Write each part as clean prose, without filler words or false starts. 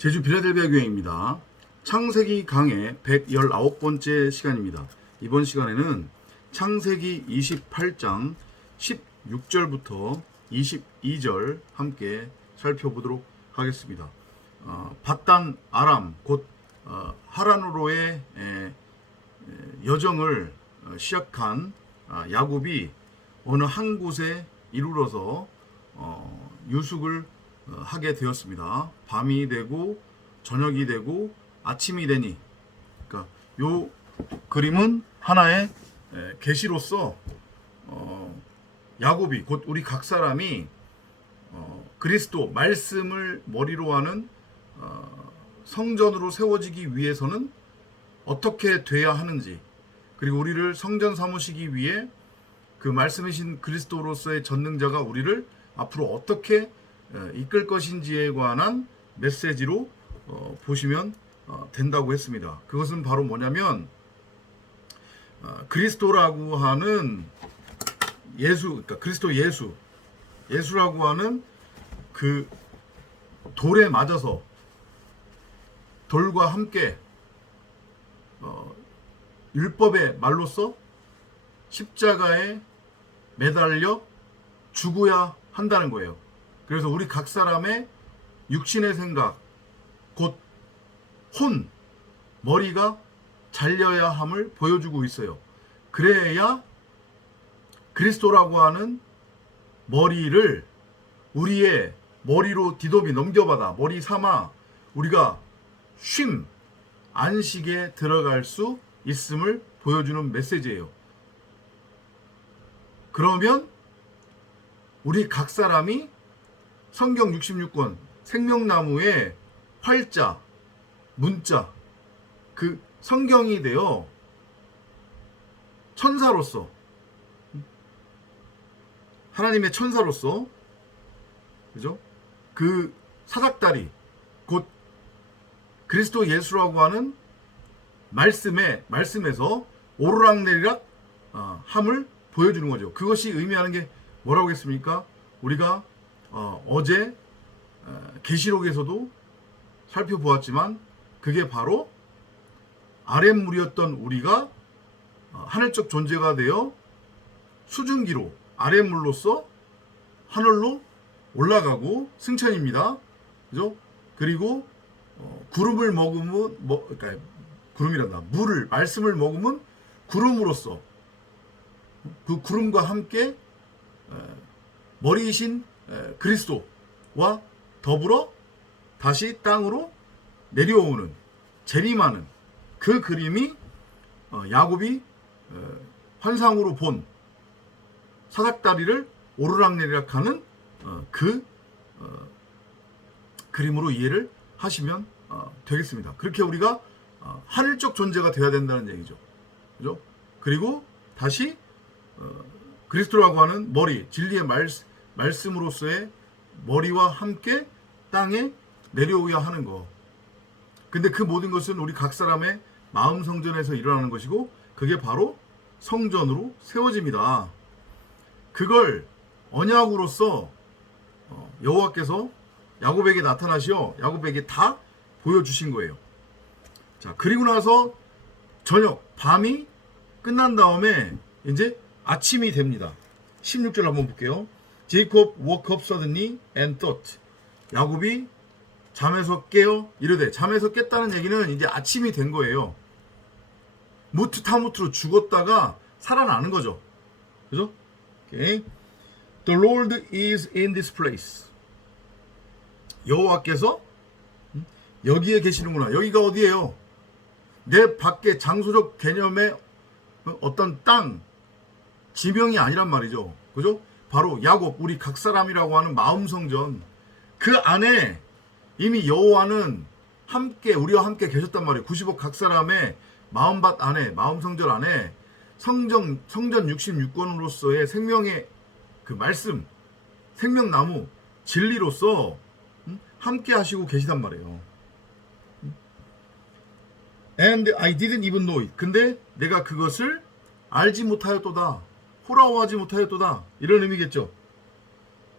제주 빌라델비아 교회입니다. 창세기 강의 119번째 시간입니다. 이번 시간에는 창세기 28장 16절부터 22절 함께 살펴보도록 하겠습니다. 밧단 아람 곧 하란으로의 여정을 시작한 야곱이 어느 한 곳에 이르러서 유숙을 하게 되었습니다. 밤이 되고 저녁이 되고 아침이 되니, 그러니까 요 그림은 하나의 계시로서 야곱이 곧 우리 각 사람이 그리스도 말씀을 머리로 하는 성전으로 세워지기 위해서는 어떻게 돼야 하는지, 그리고 우리를 성전 삼으시기 위해 그 말씀이신 그리스도로서의 전능자가 우리를 앞으로 어떻게 이끌 것인지에 관한 메시지로 보시면 된다고 했습니다. 그것은 바로 뭐냐면 그리스도라고 하는 예수, 그러니까 그리스도 예수라고 하는 그 돌에 맞아서 돌과 함께 율법의 말로써 십자가에 매달려 죽어야 한다는 거예요. 그래서 우리 각 사람의 육신의 생각, 곧 머리가 잘려야 함을 보여주고 있어요. 그래야 그리스도라고 하는 머리를 우리의 머리로 디도비 넘겨받아 머리 삼아 우리가 안식에 들어갈 수 있음을 보여주는 메시지예요. 그러면 우리 각 사람이 성경 66권 생명나무의 활자, 문자, 그 성경이 되어 천사로서, 하나님의 천사로서, 그죠? 그 사닥다리, 곧 그리스도 예수라고 하는 말씀에서 오르락내리락 함을 보여주는 거죠. 그것이 의미하는 게 뭐라고 했습니까? 우리가 어제 계시록에서도 살펴보았지만 그게 바로 아랫물이었던 우리가 하늘적 존재가 되어 수증기로 아랫물로서 하늘로 올라가고 승천입니다. 그죠? 그리고 구름을 먹으면 그러니까 구름이란다. 말씀을 먹으면 구름으로써 그 구름과 함께 머리이신 그리스도와 더불어 다시 땅으로 내려오는, 재림하는 그 그림이 야곱이 환상으로 본 사닥다리를 오르락내리락하는 그 그림으로 이해를 하시면 되겠습니다. 그렇게 우리가 하늘적 존재가 되어야 된다는 얘기죠. 그죠? 그리고 다시 그리스도라고 하는 머리, 진리의 말씀으로서의 머리와 함께 땅에 내려오야 하는 거. 근데 그 모든 것은 우리 각 사람의 마음 성전에서 일어나는 것이고, 그게 바로 성전으로 세워집니다. 그걸 언약으로서 여호와께서 야곱에게 나타나시어 야곱에게 다 보여주신 거예요. 자, 그리고 나서 밤이 끝난 다음에 이제 아침이 됩니다. 16절 한번 볼게요. Jacob woke up suddenly and thought. 야곱이 잠에서 깨어 이르되, 잠에서 깼다는 얘기는 이제 아침이 된 거예요. 무트타무트로 죽었다가 살아나는 거죠. 그죠? Okay. The Lord is in this place. 여호와께서 여기에 계시는구나. 여기가 어디예요? 내 밖에 장소적 개념의 어떤 땅, 지명이 아니란 말이죠. 그죠? 바로 야곱, 우리 각 사람이라고 하는 마음 성전, 그 안에 이미 여호와는 함께, 우리와 함께 계셨단 말이에요. 90억 각 사람의 마음밭 안에, 마음 성전 안에 성전 66권으로서의 생명의 그 말씀, 생명나무, 진리로서 함께 하시고 계시단 말이에요. And I didn't even know it. 근데 내가 그것을 알지 못하였도다. 호라워하지 못하였도다. 이런 의미겠죠.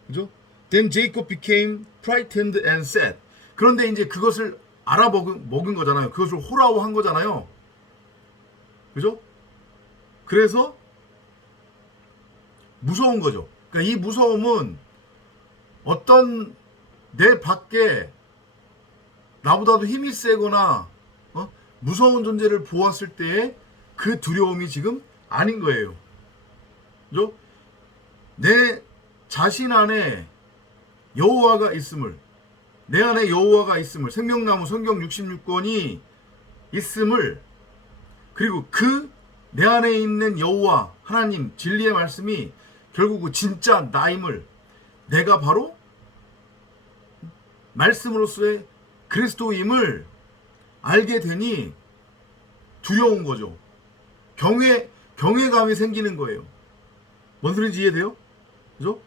그죠? Then Jacob became frightened and said. 그런데 이제 그것을 먹은 거잖아요. 그것을 호라오한 거잖아요. 그죠? 그래서 무서운 거죠. 그러니까 이 무서움은 어떤 내 밖에 나보다도 힘이 세거나 무서운 존재를 보았을 때의 그 두려움이 지금 아닌 거예요. 그죠? 내 자신 안에 여호와가 있음을, 내 안에 여호와가 있음을, 생명나무 성경 66권이 있음을, 그리고 그 내 안에 있는 여호와 하나님 진리의 말씀이 결국 진짜 나임을, 내가 바로 말씀으로서의 그리스도임을 알게 되니 두려운 거죠. 경외감이 생기는 거예요. 뭔 소리인지 이해돼요? 그죠?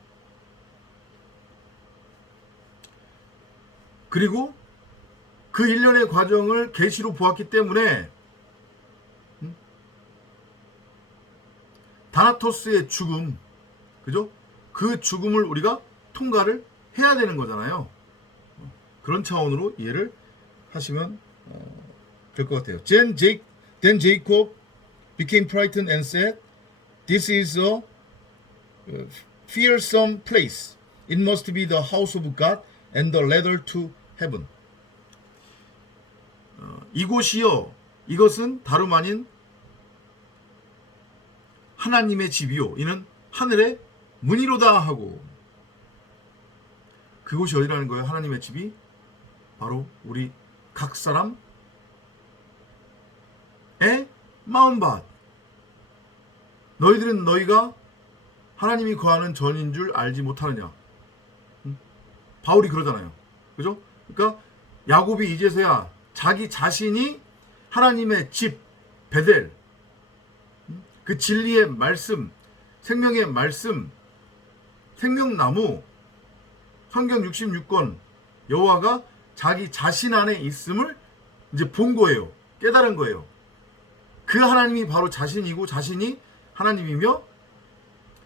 그리고 그 일련의 과정을 계시로 보았기 때문에 다나토스의 죽음, 그죠? 그 죽음을 우리가 통과를 해야 되는 거잖아요. 그런 차원으로 이해를 하시면 될 것 같아요. Then Jacob became frightened and said, "This is a fearsome place. It must be the house of God and the ladder to heaven." 이곳이요, 이것은 다름 아닌 하나님의 집이요, 이는 하늘의 문이로다 하고. 그곳이 어디라는 거예요? 하나님의 집이 바로 우리 각 사람의 마음밭. 너희들은 너희가 하나님이 거하는 전인 줄 알지 못하느냐. 바울이 그러잖아요. 그죠? 그러니까 야곱이 이제서야 자기 자신이 하나님의 집 베델, 그 진리의 말씀, 생명의 말씀, 생명나무, 성경 66권 여호와가 자기 자신 안에 있음을 이제 본 거예요. 깨달은 거예요. 그 하나님이 바로 자신이고 자신이 하나님이며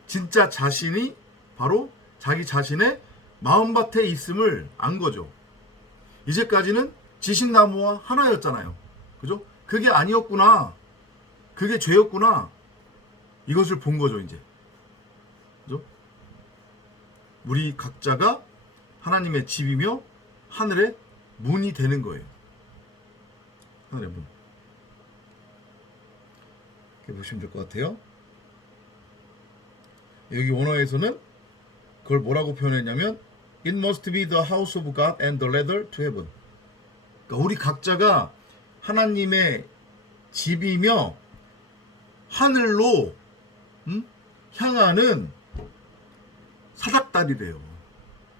진짜 자신이 바로 자기 자신의 마음밭에 있음을 안 거죠. 이제까지는 지식나무와 하나였잖아요. 그죠? 그게 아니었구나. 그게 죄였구나. 이것을 본 거죠, 이제. 그죠? 우리 각자가 하나님의 집이며 하늘의 문이 되는 거예요. 하늘의 문. 이렇게 보시면 될 것 같아요. 여기 원어에서는 그걸 뭐라고 표현했냐면 It must be the house of God and the ladder to heaven. 그러니까 우리 각자가 하나님의 집이며 하늘로 향하는 사닥다리래요.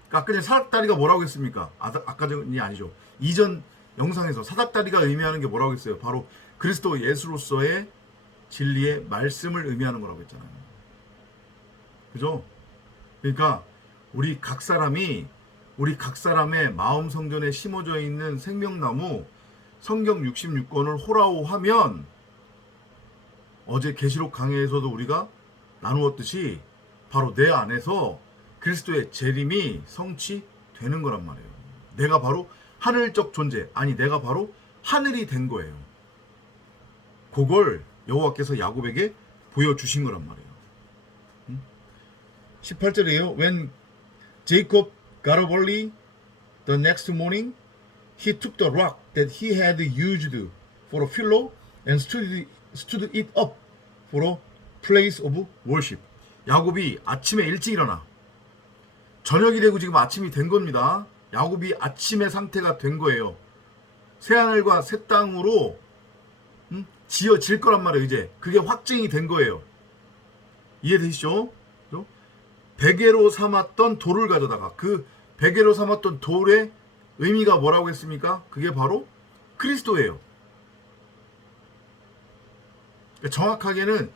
그러니까 아까 전에 사닥다리가 뭐라고 했습니까? 아까 전이 아니죠. 이전 영상에서 사닥다리가 의미하는 게 뭐라고 했어요? 바로 그리스도 예수로서의 진리의 말씀을 의미하는 거라고 했잖아요. 그죠? 그러니까 우리 각 사람이 우리 각 사람의 마음 성전에 심어져 있는 생명나무 성경 66권을 호라오하면 어제 계시록 강해에서도 우리가 나누었듯이 바로 내 안에서 그리스도의 재림이 성취되는 거란 말이에요. 내가 바로 하늘적 존재, 아니 내가 바로 하늘이 된 거예요. 그걸 여호와께서 야곱에게 보여주신 거란 말이에요. 18절이에요. When Jacob got up early the next morning, he took the rock that he had used for a pillow and stood it up for a place of worship. 야곱이 아침에 일찍 일어나. 저녁이 되고 지금 아침이 된 겁니다. 야곱이 아침의 상태가 된 거예요. 새하늘과 새 땅으로 지어질 거란 말이에요. 이제 그게 확증이 된 거예요. 이해되시죠? 베개로 삼았던 돌을 가져다가 그 베개로 삼았던 돌의 의미가 뭐라고 했습니까? 그게 바로 그리스도예요. 정확하게는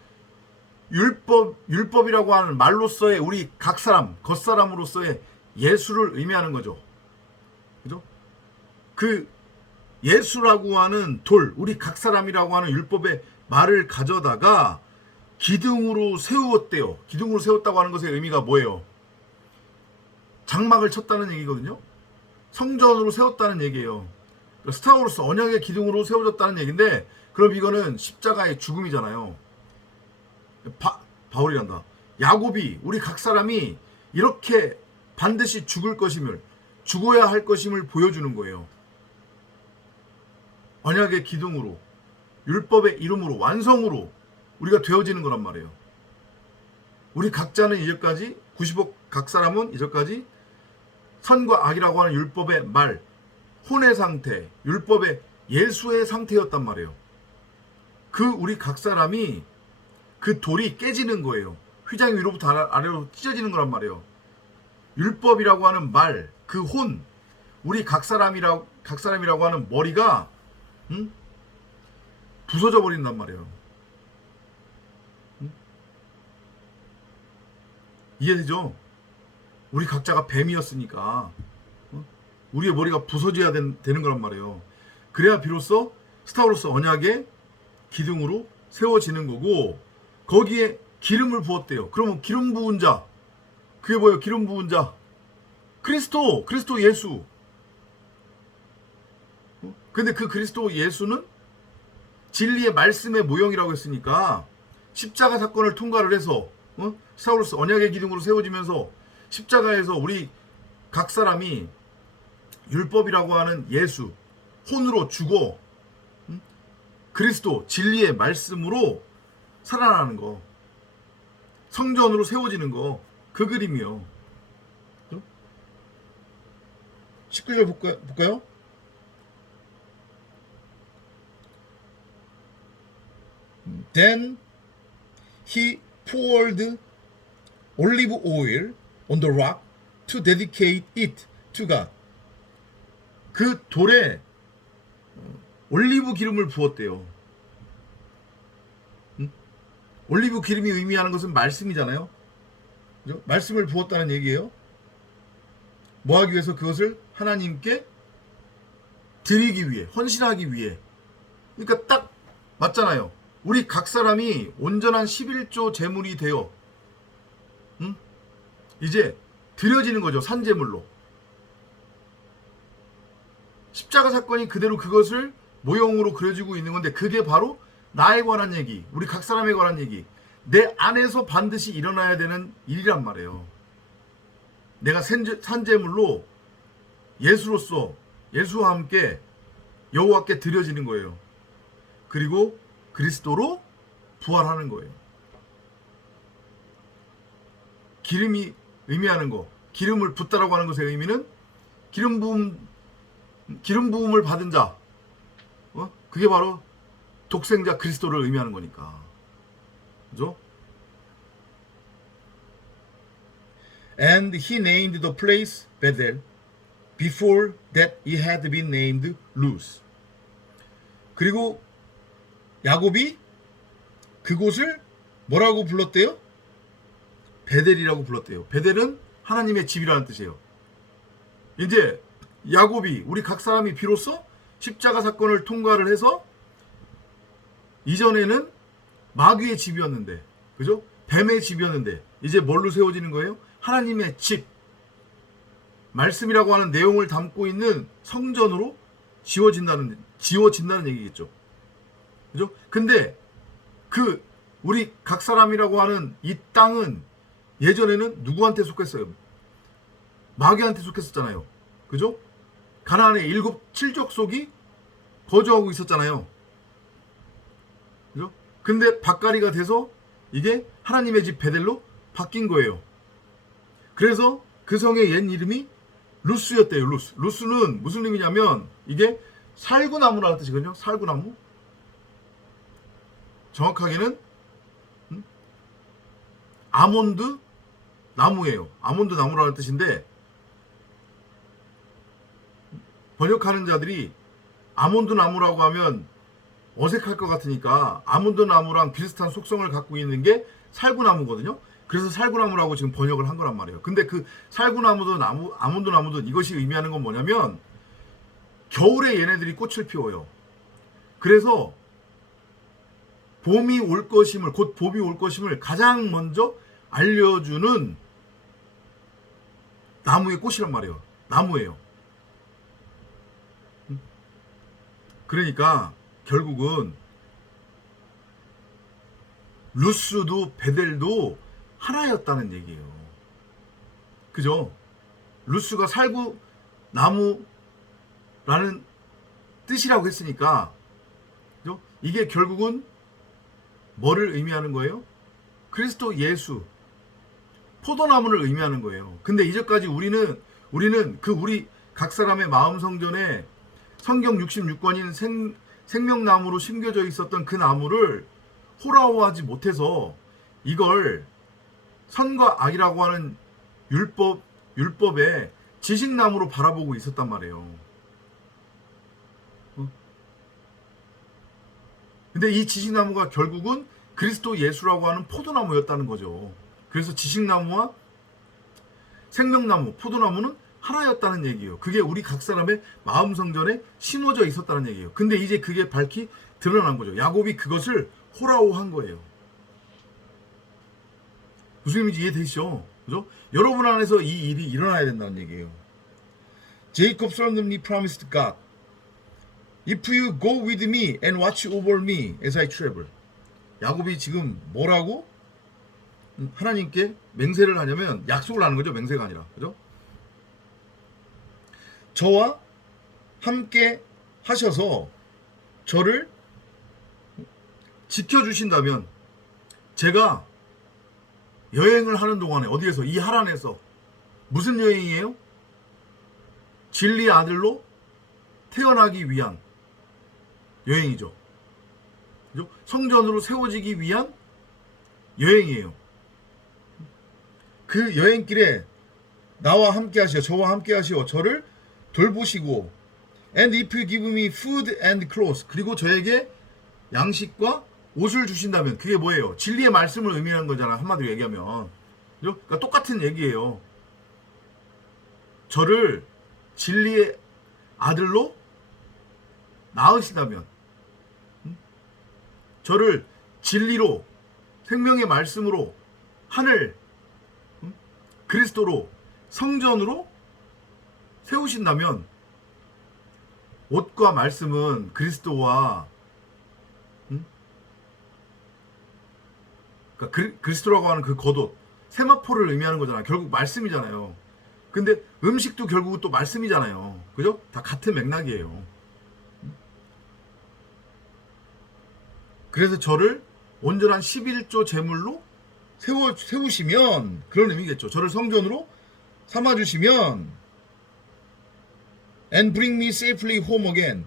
율법이라고 하는 말로서의 우리 각 사람, 겉사람으로서의 예수를 의미하는 거죠. 그죠? 그 예수라고 하는 돌, 우리 각 사람이라고 하는 율법의 말을 가져다가 기둥으로 세우었대요. 기둥으로 세웠다고 하는 것의 의미가 뭐예요? 장막을 쳤다는 얘기거든요. 성전으로 세웠다는 얘기예요. 스타워로스 언약의 기둥으로 세워졌다는 얘기인데, 그럼 이거는 십자가의 죽음이잖아요. 바울이란다. 야곱이, 우리 각 사람이 이렇게 반드시 죽을 것임을, 죽어야 할 것임을 보여주는 거예요. 언약의 기둥으로, 율법의 이름으로, 완성으로 우리가 되어지는 거란 말이에요. 우리 각자는 이제까지 90억 각 사람은 이제까지 선과 악이라고 하는 율법의 말, 혼의 상태, 율법의 예수의 상태였단 말이에요. 그 우리 각 사람이 그 돌이 깨지는 거예요. 휘장 위로부터 아래로 찢어지는 거란 말이에요. 율법이라고 하는 말, 그 혼, 우리 각 사람이라고 하는 머리가 부서져 버린단 말이에요. 이해되죠? 우리 각자가 뱀이었으니까 우리의 머리가 부서져야 되는 거란 말이에요. 그래야 비로소 스타워로스 언약의 기둥으로 세워지는 거고, 거기에 기름을 부었대요. 그러면 기름 부은 자, 그게 뭐예요? 기름 부은 자, 그리스도 예수. 근데 그 그리스도 예수는 진리의 말씀의 모형이라고 했으니까 십자가 사건을 통과를 해서 스타워로스 언약의 기둥으로 세워지면서 십자가에서 우리 각 사람이 율법이라고 하는 예수, 혼으로 죽어 그리스도 진리의 말씀으로 살아나는 거, 성전으로 세워지는 거, 그 그림이요. 19절 볼까요? Then he poured olive oil on the rock to dedicate it to God. 그 돌에 올리브 기름을 부었대요. 올리브 기름이 의미하는 것은 말씀이잖아요. 그죠? 말씀을 부었다는 얘기예요. 뭐 하기 위해서? 그것을 하나님께 드리기 위해, 헌신하기 위해. 그러니까 딱 맞잖아요. 우리 각 사람이 온전한 11조 제물이 되어 이제 드려지는 거죠. 산제물로. 십자가 사건이 그대로 그것을 모형으로 그려지고 있는 건데, 그게 바로 나에 관한 얘기, 우리 각 사람에 관한 얘기, 내 안에서 반드시 일어나야 되는 일이란 말이에요. 내가 산제물로 예수로서, 예수와 함께 여호와께 드려지는 거예요. 그리고 그리스도로 부활하는 거예요. 기름이 의미하는 거, 기름을 붓다라고 하는 것의 의미는 기름 부음을 받은 자, 그게 바로 독생자 그리스도를 의미하는 거니까. 그죠? And he named the place Bethel. Before that it had been named Luz. 그리고 야곱이 그곳을 뭐라고 불렀대요? 베델이라고 불렀대요. 베델은 하나님의 집이라는 뜻이에요. 이제 야곱이, 우리 각 사람이 비로소 십자가 사건을 통과를 해서, 이전에는 마귀의 집이었는데, 그죠? 뱀의 집이었는데, 이제 뭘로 세워지는 거예요? 하나님의 집, 말씀이라고 하는 내용을 담고 있는 성전으로 지워진다는 얘기겠죠. 그죠? 근데 우리 각 사람이라고 하는 이 땅은 예전에는 누구한테 속했어요? 마귀한테 속했었잖아요. 그죠? 가나안의 7족속이 거주하고 있었잖아요. 그죠? 근데 밭가리가 돼서 이게 하나님의 집 베델로 바뀐 거예요. 그래서 그 성의 옛 이름이 루스였대요. 루스는 무슨 의미냐면, 이게 살구나무라는 뜻이거든요. 살구나무. 정확하게는 아몬드 나무예요. 아몬드 나무라는 뜻인데, 번역하는 자들이 아몬드 나무라고 하면 어색할 것 같으니까 아몬드 나무랑 비슷한 속성을 갖고 있는 게 살구나무거든요. 그래서 살구나무라고 지금 번역을 한 거란 말이에요. 근데 그 살구나무든 아몬드 나무든 이것이 의미하는 건 뭐냐면, 겨울에 얘네들이 꽃을 피워요. 그래서 봄이 올 것임을, 곧 봄이 올 것임을 가장 먼저 알려주는 나무의 꽃이란 말이에요. 나무예요. 그러니까 결국은 루스도 베델도 하나였다는 얘기예요. 그죠? 루스가 살구 나무라는 뜻이라고 했으니까, 그죠? 이게 결국은 뭐를 의미하는 거예요? 그리스도 예수, 포도나무를 의미하는 거예요. 근데 이제까지 우리는 우리 각 사람의 마음 성전에 성경 66권인 생명나무로 심겨져 있었던 그 나무를 호라호하지 못해서 이걸 선과 악이라고 하는 율법의 지식나무로 바라보고 있었단 말이에요. 근데 이 지식나무가 결국은 그리스도 예수라고 하는 포도나무였다는 거죠. 그래서 지식나무와 생명나무, 포도나무는 하나였다는 얘기예요. 그게 우리 각 사람의 마음 성전에 심어져 있었다는 얘기예요. 근데 이제 그게 밝히 드러난 거죠. 야곱이 그것을 호라호한 거예요. 무슨 의미인지 이해되시죠? 그죠? 여러분 안에서 이 일이 일어나야 된다는 얘기예요. Jacob solemnly promised God, If you go with me and watch over me as I travel. 야곱이 지금 뭐라고? 하나님께 맹세를 하냐면 약속을 하는 거죠. 맹세가 아니라. 그죠? 저와 함께 하셔서 저를 지켜주신다면 제가 여행을 하는 동안에 어디에서? 이 하란에서. 무슨 여행이에요? 진리의 아들로 태어나기 위한 여행이죠. 그죠? 성전으로 세워지기 위한 여행이에요. 그 여행길에 나와 함께 하시어, 저와 함께 하시어 저를 돌보시고, and if you give me food and clothes, 그리고 저에게 양식과 옷을 주신다면, 그게 뭐예요? 진리의 말씀을 의미하는 거잖아, 한마디로 얘기하면. 그죠? 그러니까 똑같은 얘기예요. 저를 진리의 아들로 낳으시다면, 저를 진리로, 생명의 말씀으로, 하늘, 그리스도로, 성전으로 세우신다면, 옷과 말씀은 그리스도와, 그러니까 그리스도라고 하는 그 겉옷, 세마포를 의미하는 거잖아요. 결국 말씀이잖아요. 근데 음식도 결국은 또 말씀이잖아요. 그죠? 다 같은 맥락이에요. 그래서 저를 온전한 11조 제물로 세우시면, 그런 의미겠죠. 저를 성전으로 삼아주시면, and bring me safely home again,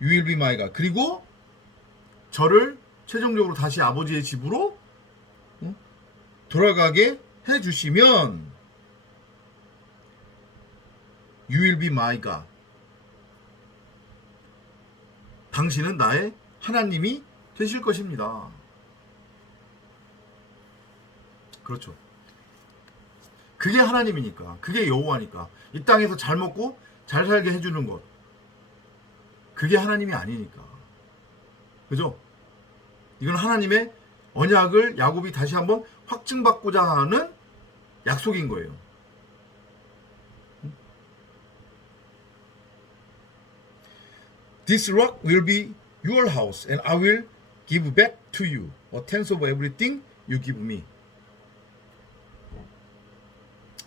you will be my God. 그리고 저를 최종적으로 다시 아버지의 집으로 돌아가게 해주시면, you will be my God. 당신은 나의 하나님이 되실 것입니다. 그렇죠. 그게 하나님이니까, 그게 여호와니까, 이 땅에서 잘 먹고 잘 살게 해주는 것, 그게 하나님이 아니니까. 그죠? 이건 하나님의 언약을 야곱이 다시 한번 확증받고자 하는 약속인 거예요. This rock will be your house and I will give back to you a tenth of everything you give me.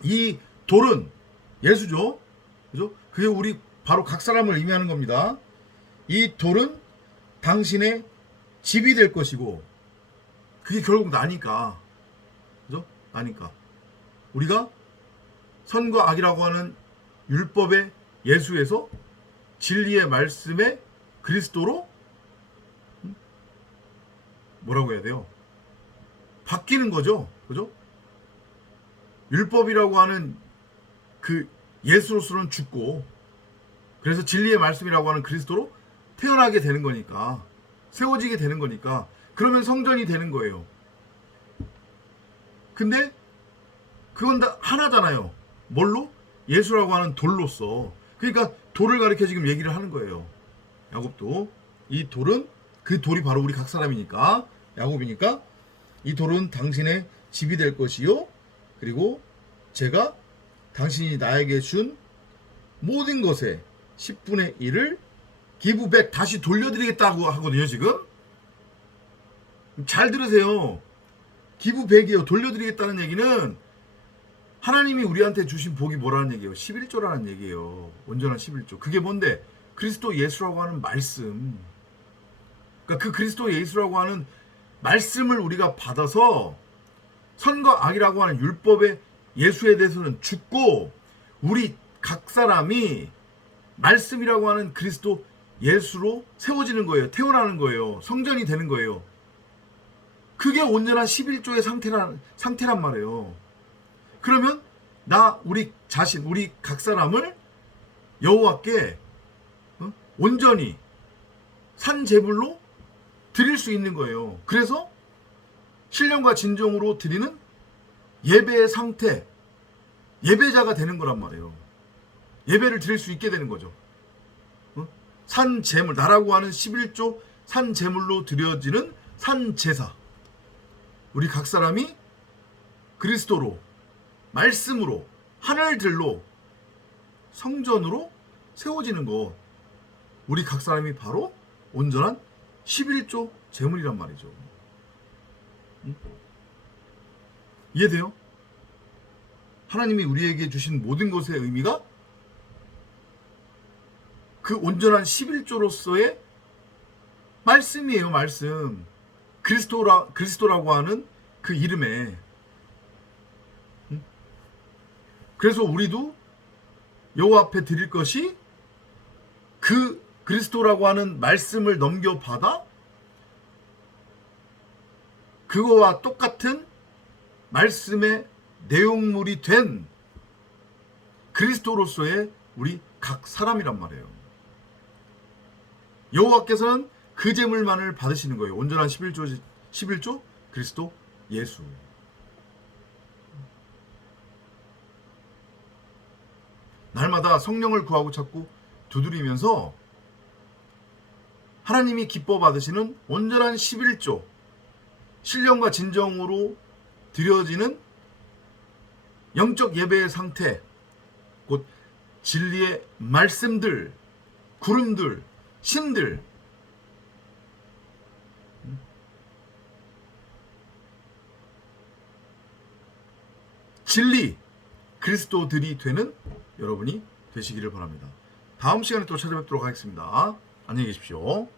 이 돌은 예수죠. 그죠? 그게 우리 바로 각 사람을 의미하는 겁니다. 이 돌은 당신의 집이 될 것이고, 그게 결국 나니까. 그죠? 나니까. 우리가 선과 악이라고 하는 율법의 예수에서 진리의 말씀의 그리스도로 뭐라고 해야 돼요? 바뀌는 거죠. 그죠? 율법이라고 하는 그 예수로서는 죽고, 그래서 진리의 말씀이라고 하는 그리스도로 태어나게 되는 거니까, 세워지게 되는 거니까, 그러면 성전이 되는 거예요. 근데 그건 다 하나잖아요. 뭘로? 예수라고 하는 돌로서. 그러니까 돌을 가리켜 지금 얘기를 하는 거예요. 야곱도. 이 돌은, 그 돌이 바로 우리 각 사람이니까, 야곱이니까, 이 돌은 당신의 집이 될 것이요, 그리고 제가 당신이 나에게 준 모든 것에 10분의 1을 기브백 다시 돌려드리겠다고 하거든요. 지금 잘 들으세요. 기브백이요. 돌려드리겠다는 얘기는 하나님이 우리한테 주신 복이 뭐라는 얘기예요? 11조라는 얘기예요. 온전한 11조. 그게 뭔데? 그리스도 예수라고 하는 말씀. 그러니까 그 그리스도 예수라고 하는 말씀을 우리가 받아서 선과 악이라고 하는 율법의 예수에 대해서는 죽고 우리 각 사람이 말씀이라고 하는 그리스도 예수로 세워지는 거예요. 태어나는 거예요. 성전이 되는 거예요. 그게 온전한 11조의 상태란 말이에요. 그러면 우리 자신, 우리 각 사람을 여호와께 온전히 산 제물로 드릴 수 있는 거예요. 그래서 신령과 진정으로 드리는 예배의 상태, 예배자가 되는 거란 말이에요. 예배를 드릴 수 있게 되는 거죠. 산 제물, 나라고 하는 11조 산 제물로 드려지는 산 제사. 우리 각 사람이 그리스도로, 말씀으로, 하늘들로, 성전으로 세워지는 것. 우리 각 사람이 바로 온전한 11조 제물이란 말이죠. 이해돼요? 하나님이 우리에게 주신 모든 것의 의미가 그 온전한 11조로서의 말씀이에요. 말씀. 그리스도라고 하는 그 이름에. 그래서 우리도 여호와 앞에 드릴 것이 그 그리스도라고 하는 말씀을 넘겨받아 그거와 똑같은 말씀의 내용물이 된 그리스도로서의 우리 각 사람이란 말이에요. 여호와께서는 그 제물만을 받으시는 거예요. 온전한 11조 그리스도 예수. 날마다 성령을 구하고 찾고 두드리면서 하나님이 기뻐 받으시는 온전한 11조 신령과 진정으로 드려지는 영적 예배의 상태, 곧 진리의 말씀들, 구름들, 신들, 진리, 그리스도들이 되는 여러분이 되시기를 바랍니다. 다음 시간에 또 찾아뵙도록 하겠습니다. 안녕히 계십시오.